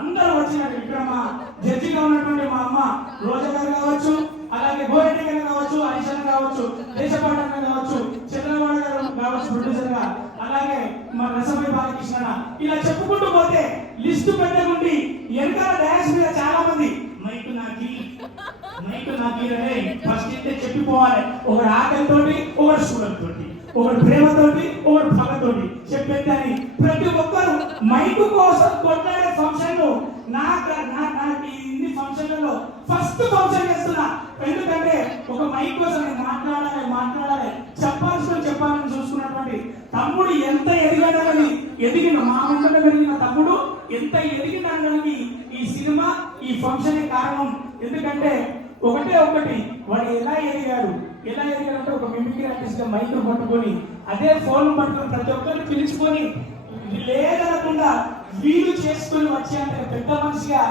అందరూ వచ్చినారు. ఇక్కడ మా జడ్జిగా ఉన్నటువంటి మా అమ్మ రోజా గారు కావచ్చు, అలాగే గోరెడ్డి గారు కావచ్చు, హరిశన్ కావచ్చు, దేశపాండ కావచ్చు, చంద్రబాబు గారు కావచ్చు ప్రొడ్యూసర్ గా, అలాగే మా రసమై బాలకృష్ణ, ఇలా చెప్పుకుంటూ పోతే లిస్టు పెట్టకుండి వెనకాల డాన్స్ మీద చాలా మంది మైకు నాకి ఫస్ట్ అయితే చెప్పిపోవాలి. ఒకటి ఆకలితోటి, ఒకటి షుగర్తోటి, ఒకటి ప్రేమతోటి, ఒకటి పగతోటి చెప్పేదని ప్రతి ఒక్కరు మైకు కోసం కొట్లాడే ఫంక్షన్ నాకు ఇన్ని ఫంక్షన్లలో ఫస్ట్ ఫంక్షన్ చేస్తున్నా. ఎందుకంటే ఒక మైక్ కోసం నేను మాట్లాడాలి చెప్పాలని చూసుకున్నటువంటి తమ్ముడు ఎంత ఎదిగాడని ఎదిగిన మా మంటలో పెరిగిన తమ్ముడు ఎంత ఎదిగినాడని ఈ సినిమా ఈ ఫంక్షన్ కారణం. ఎందుకంటే ఒకటి వాడు ఎలా ఎదిగాడు అంటే ఒక మిమిక్రీ ఆర్టిస్ట్ గా మైక్ పట్టుకొని అదే ఫోన్ పట్టుకొని ప్రతి ఒక్కరిని పిలుచుకొని లేదనకుండా వీలు చేసుకొని వచ్చే అంత పెద్ద మనిషిగా